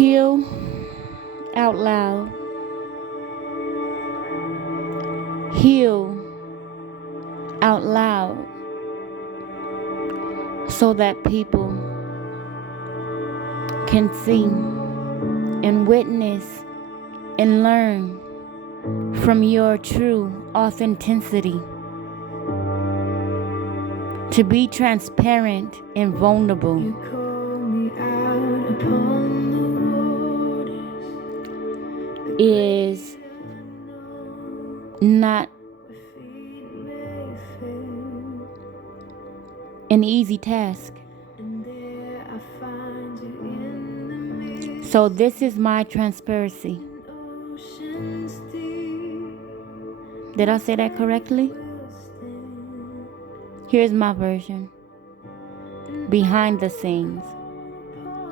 Heal out loud. Heal out loud so that people can see and witness and learn from your true authenticity. To be transparent and vulnerable You call me out upon the waters. is not My feet may fail, an easy task. and there I find you in the midst So this is my transparency. of oceans deep. Did I say that correctly? Will stand Here's my version. Behind the scenes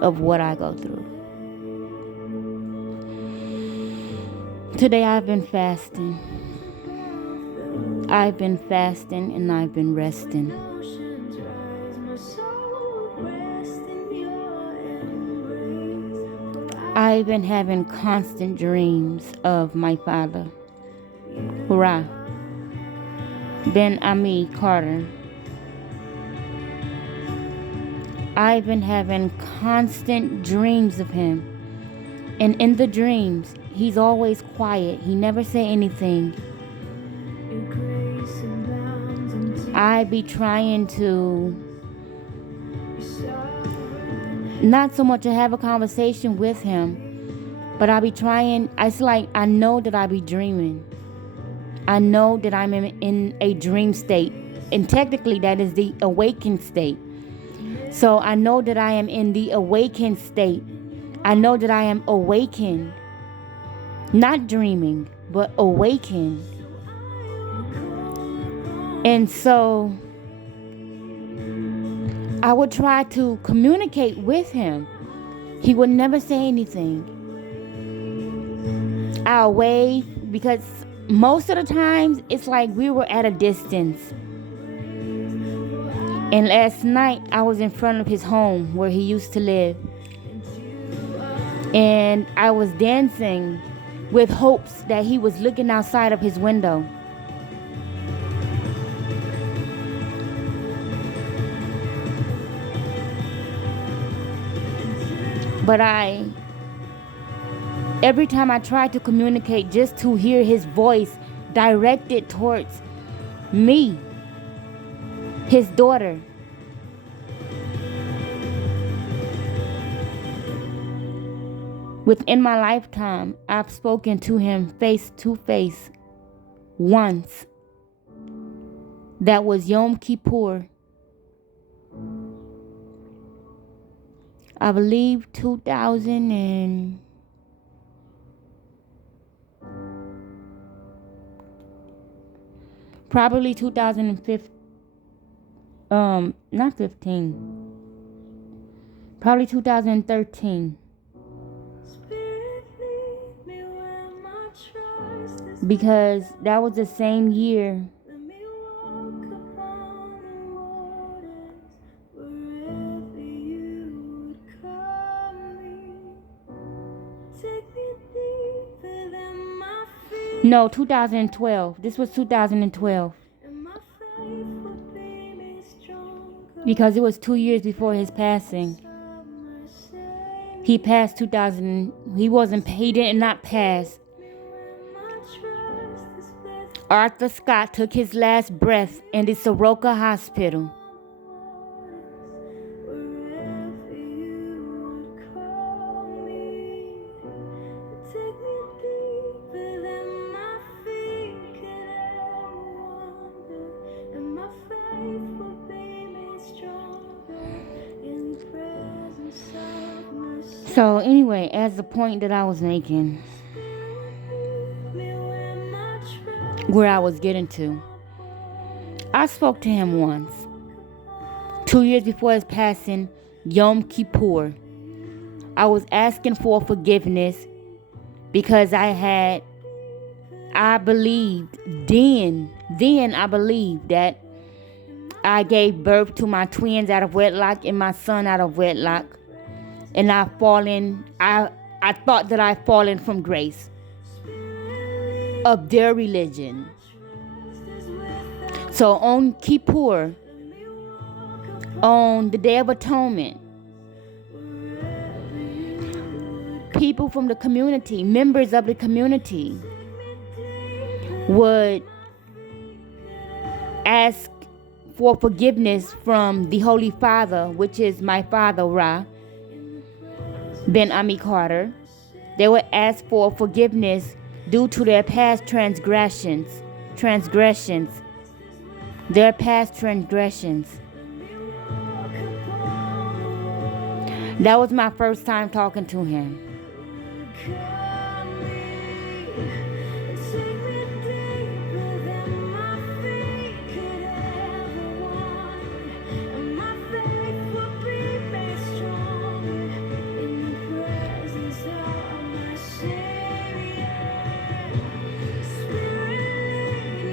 of what I go through. Today I've been fasting. I've been fasting and I've been resting. oceans rise, my soul will rest in your embrace. For I've been having constant dreams of my father, Hurrah, Ben Ami Carter. I've been having constant dreams of him. And in the dreams, he's always quiet. He never say anything. your grace abounds into I be trying to your sovereign. not so much to have a conversation with him, but I be trying. It's like I know that I be dreaming. I know that I'm in a dream state. And technically that is the awakened state. So I know that I am in the awakened state. I know that I am awakened. Not dreaming, but awakened. And so I would try to communicate with him. He would never say anything. I'll wave because most of the times it's like we were at a distance. And last night I was in front of his home where he used to live. And I was dancing with hopes that he was looking outside of his window. But every time I tried to communicate just to hear his voice directed towards me, his daughter, within my lifetime, I've spoken to him face to face once. That was Yom Kippur. I believe 2000 and probably 2015. Not 15. Probably 2013. Spirit, lead me where my trust is. Because that was the same year Let me walk upon the waters wherever you would call me. Take me deeper than my feet, No, 2012. This was 2012. and my faith will be made stronger. Because it was 2 years before his passing. Of my Savior, He passed 2000. He did not pass. where my trust is placed. Arthur Scott took his last breath in the Soroka Hospital. Wherever you would call me, take me deeper than my feet could ever wander, and my faith will be made stronger in the presence of my Savior. So anyway, as the point that I was making, Lead me where my trust where I was getting to, I spoke to him once. 2 years before his passing, Yom Kippur. I was asking for forgiveness because I believed then I believed that I gave birth to my twins out of wedlock and my son out of wedlock. and I've fallen. I thought that I've fallen from grace of their religion. So on Kippur, on the Day of Atonement, people from the community, members of the community, would ask for forgiveness from the Holy Father, which is my father, Ra, Ben Ami Carter. They would ask for forgiveness due to their past transgressions. Their past transgressions. That was my first time talking to him.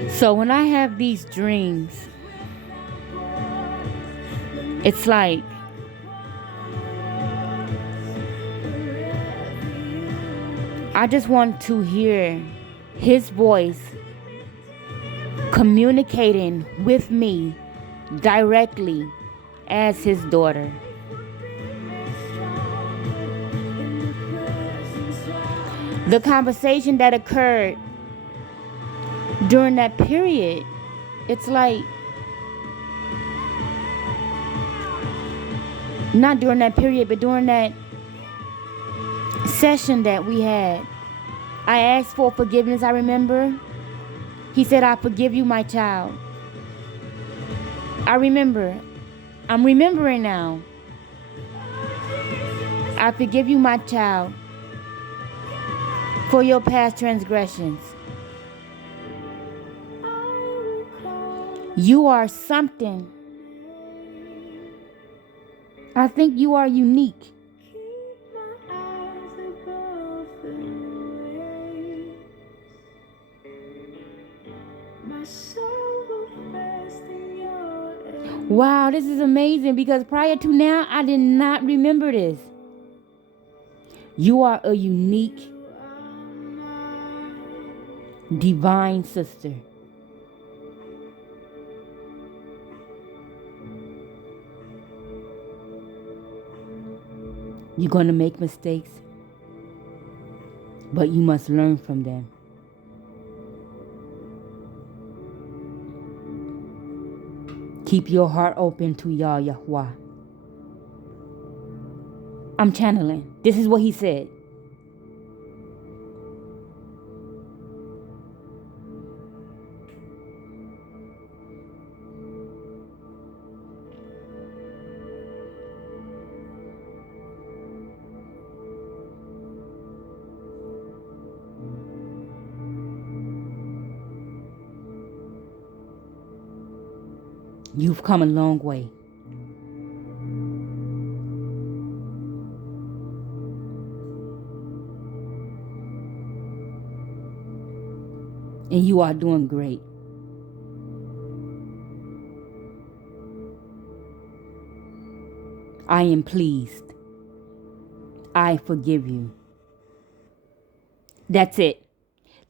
So when I have these dreams, it's like I just want to hear his voice communicating with me directly as his daughter. The conversation that occurred during that period, it's like, not during that period, but during that session that we had, I asked for forgiveness, I remember. He said, I forgive you, my child. I remember. I'm remembering now. I forgive you, my child, for your past transgressions. You are something. I think you are unique. Wow, this is amazing, because prior to now, I did not remember this. You are a unique, divine sister. You're going to make mistakes, but you must learn from them. Keep your heart open to Yahweh. I'm channeling. This is what he said. You've come a long way. And you are doing great. I am pleased. I forgive you. That's it.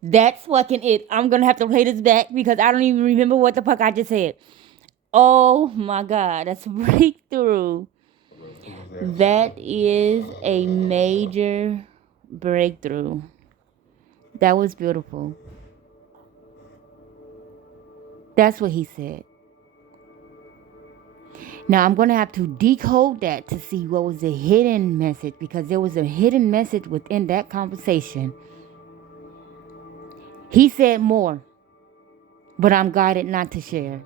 That's fucking it. I'm going to have to play this back because I don't even remember what the fuck I just said. Oh my God, that's a breakthrough. That is a major breakthrough. That was beautiful. That's what he said. Now I'm going to have to decode that to see what was the hidden message, because there was a hidden message within that conversation. He said more, but I'm guided not to share.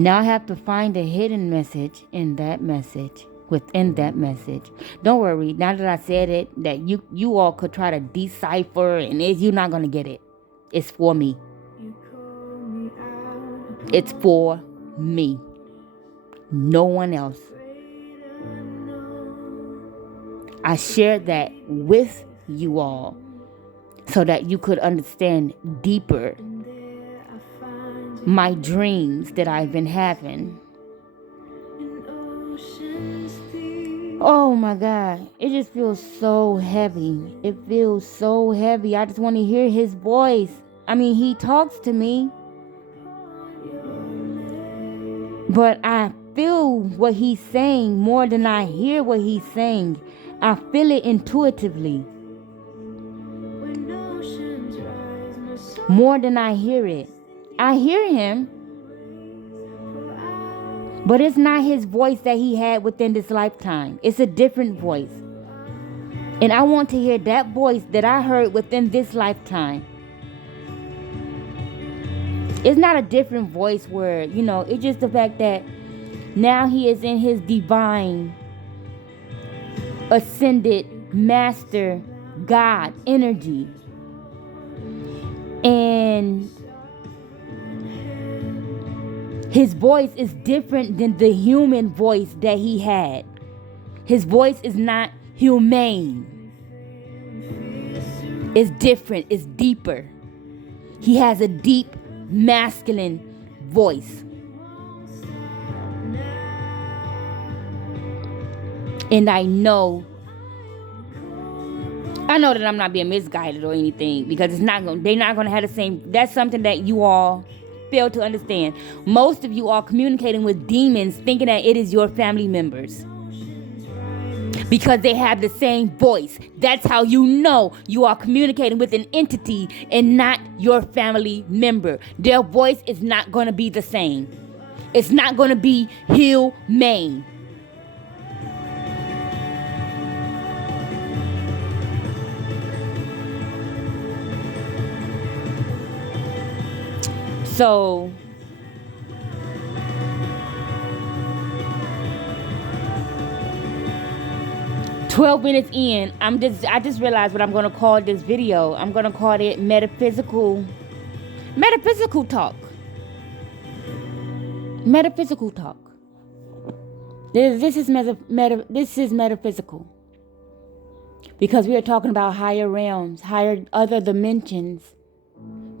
Now I have to find a hidden message in that message, within that message. Don't worry, now that I said it, that you all could try to decipher, and you're not going to get it. It's for me. It's for me. No one else. I shared that with you all so that you could understand deeper my dreams that I've been having. Oh my God. It just feels so heavy. It feels so heavy. I just want to hear his voice. I mean, he talks to me, but I feel what he's saying more than I hear what he's saying. I feel it intuitively more than I hear it. I hear him, but it's not his voice that he had within this lifetime. It's a different voice. And I want to hear that voice that I heard within this lifetime. It's not a different voice where, it's just the fact that now he is in his divine, ascended, master, God energy. And his voice is different than the human voice that he had. His voice is not humane. It's different. It's deeper. He has a deep masculine voice. And I know that I'm not being misguided or anything, because they're not going to have the same. That's something that you all fail to understand. Most of you are communicating with demons thinking that it is your family members, because they have the same voice. That's how you know you are communicating with an entity and not your family member. Their voice is not going to be the same. It's not going to be humane. So, "12 minutes in, I just realized what I'm gonna call this video. I'm gonna call it metaphysical talk. Metaphysical talk. This is metaphysical, because we are talking about higher realms, other dimensions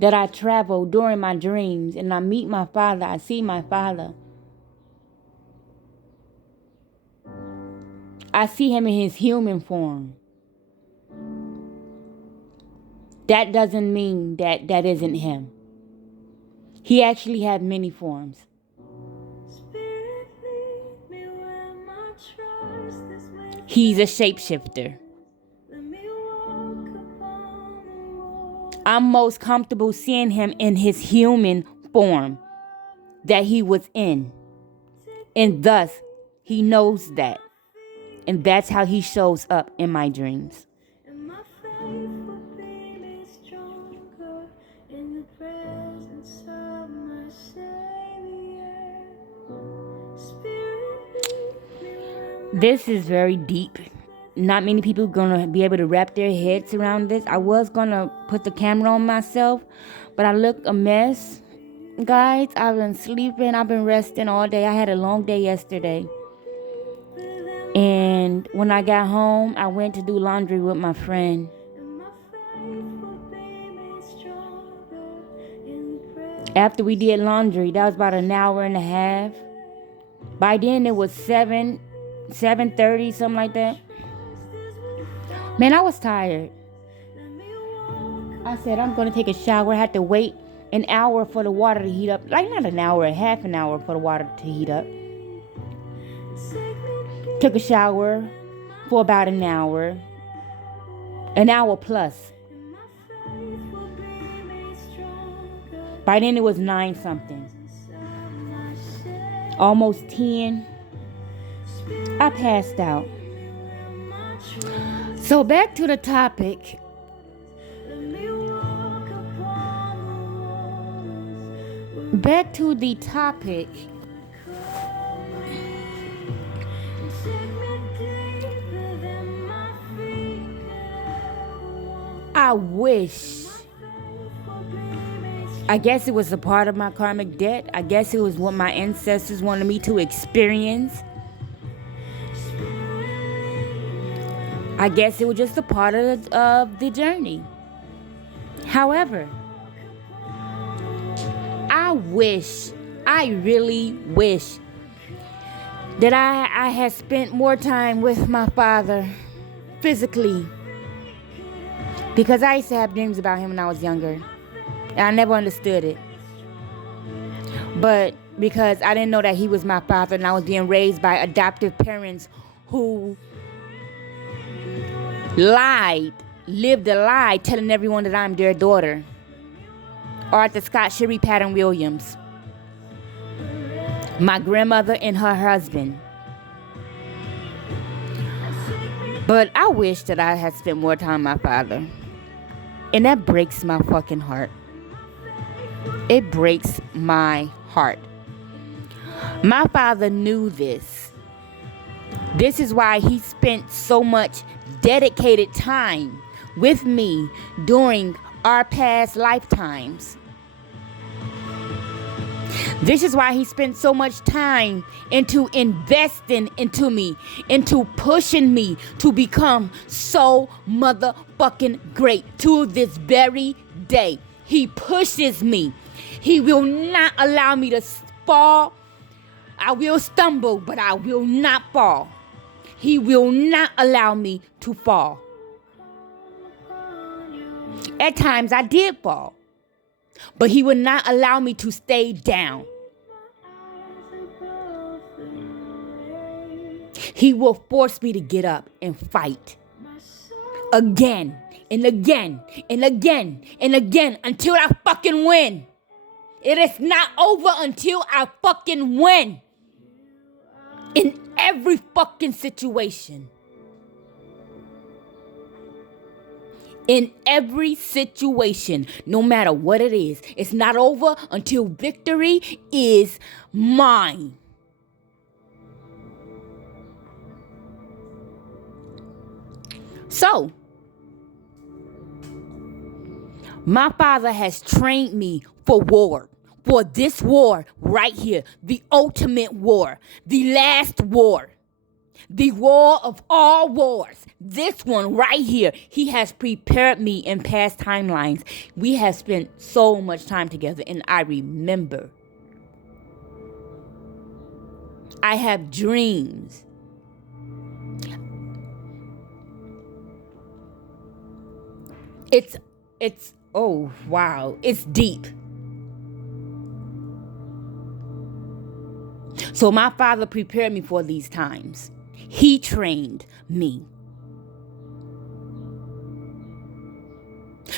that I travel during my dreams, and I meet my Father. I see my Father. I see him in his human form. That doesn't mean that isn't him. He actually had many forms. He's a shapeshifter. I'm most comfortable seeing him in his human form that he was in. And thus, he knows that. And that's how he shows up in my dreams. This is very deep. Not many people are going to be able to wrap their heads around this. I was going to put the camera on myself, but I look a mess. Guys, I've been sleeping. I've been resting all day. I had a long day yesterday. And when I got home, I went to do laundry with my friend. After we did laundry, that was about an hour and a half. By then it was 7:30, something like that. Man, I was tired. I said, I'm going to take a shower. I had to wait an hour for the water to heat up. Like, not an hour, half an hour for the water to heat up. Took a shower for about an hour plus. By then it was 9 something. Almost 10. I passed out. So back to the topic. I guess it was a part of my karmic debt. I guess it was what my ancestors wanted me to experience. I guess it was just a part of the journey. However, I really wish that I had spent more time with my father physically, because I used to have dreams about him when I was younger, and I never understood it. But because I didn't know that he was my father, and I was being raised by adoptive parents who lived a lie, telling everyone that I'm their daughter. Arthur Scott, Sherry Patton Williams, my grandmother and her husband. But I wish that I had spent more time with my father. And that breaks my fucking heart. It breaks my heart. My father knew this. This is why he spent so much dedicated time with me during our past lifetimes. This is why he spent so much time into investing into me, into pushing me to become so motherfucking great. To this very day, he pushes me. He will not allow me to fall. I will stumble, but I will not fall. He will not allow me to fall. At times I did fall, but he would not allow me to stay down. He will force me to get up and fight again and again and again and again until I fucking win. It is not over until I fucking win. In every fucking situation. In every situation, no matter what it is, it's not over until victory is mine. So, my father has trained me for war. For this war right here. The ultimate war. The last war. The war of all wars. This one right here. He has prepared me in past timelines. We have spent so much time together, and I remember. I have dreams. It's oh wow. It's deep. So my father prepared me for these times. He trained me.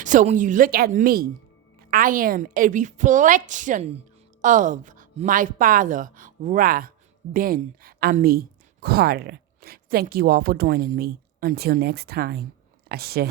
So when you look at me, I am a reflection of my father, Ra Ben Ami Carter. Thank you all for joining me. Until next time, Ashe.